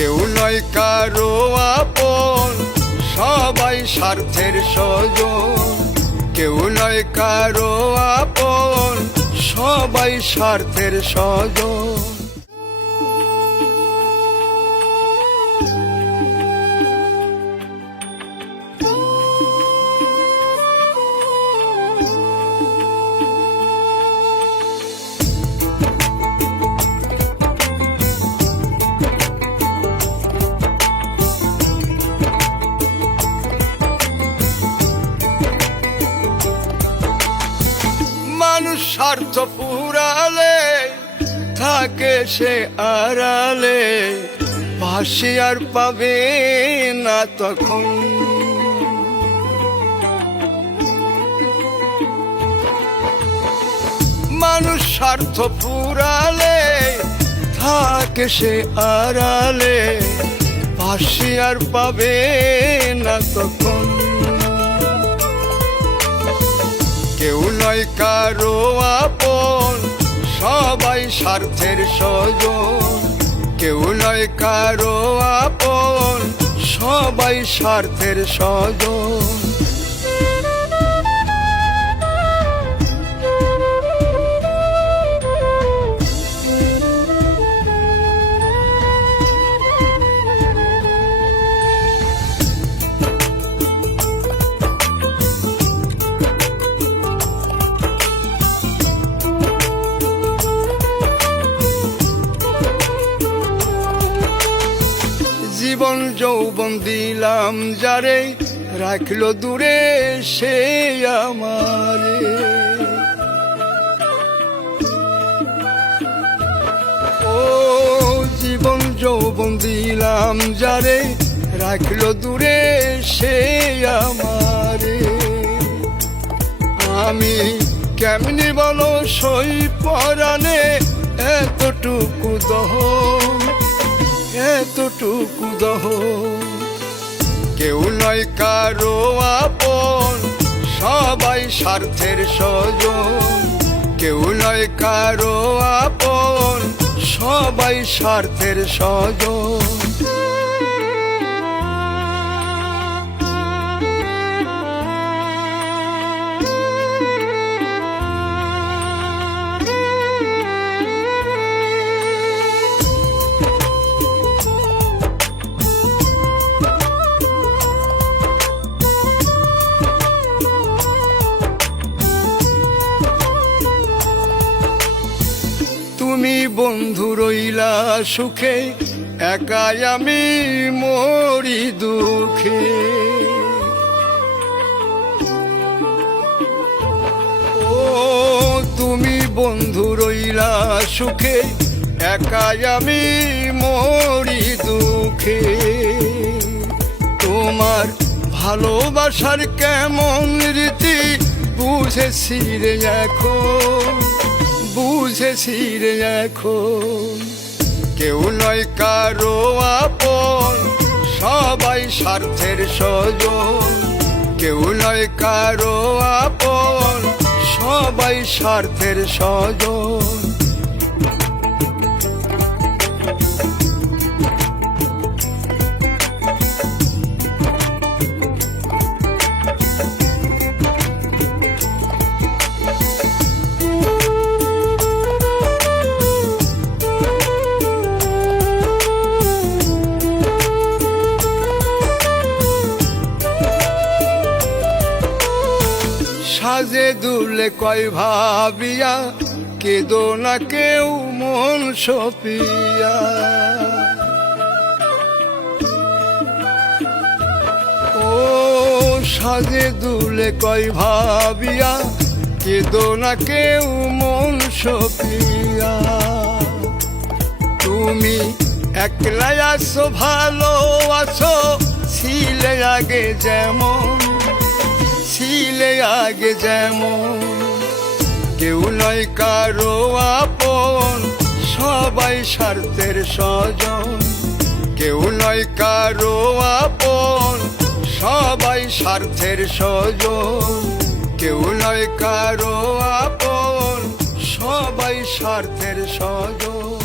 কেউ নয় কারো আপন, সবাই স্বার্থের স্বজন। কেউ নয় কারো আপন, সবাই স্বার্থের স্বজন। মানুষ স্বার্থ পুরালে থাকে সে আড়ালে, পাশে আর পাবে না তখন। মানুষ স্বার্থ পুরালে থাকে সে আড়ালে, পাশে আর পাবে না তখন। কেউ নয় কারো আপন, সবাই স্বার্থের স্বজন। কেউ নয় কারো আপন, সবাই স্বার্থের স্বজন। জীবন যৌবন দিলাম যারে, রাখলো দূরে সে আমারে। ও জীবন যৌবন দিলাম যারে, রাখলো দূরে সে আমারে। আমি কেমনি বলো সই পরাণে এতটুকু দহ, এতটুকু দহ। কেউ নয় কারো আপন, সবাই স্বার্থের স্বজন। কেউ নয় কারো আপন, সবাই স্বার্থের স্বজন। তুমি বন্ধু রইলা সুখে, একাই আমি মরি দুঃখে। ও তুমি বন্ধু রইলা সুখে, একাই আমি মরি দুঃখে। তোমার ভালোবাসার কেমন রীতি বুঝেছি রে এখন, বুঝেছি রে এখন। কেউ নয় কারো আপন, সবাই স্বার্থের স্বজন। কেউ নয় কারো আপন, সবাই স্বার্থের স্বজন। সাজে দুলে কয় ভাবিয়া, কেদো না কেউ মন সপিয়া। ও সাজে দুলে কয় ভাবিয়া, কেদো না কেউ মন সপিয়া। তুমি একলাই আছো ভালো আছো, ছিলে আগে যেমন, ছিলে আগে যেমন। কেউ নয় কারো আপন, সবাই স্বার্থের স্বজন। কেউ নয় কারো আপন, সবাই স্বার্থের স্বজন। কেউ নয় কারো আপন, সবাই স্বার্থের স্বজন।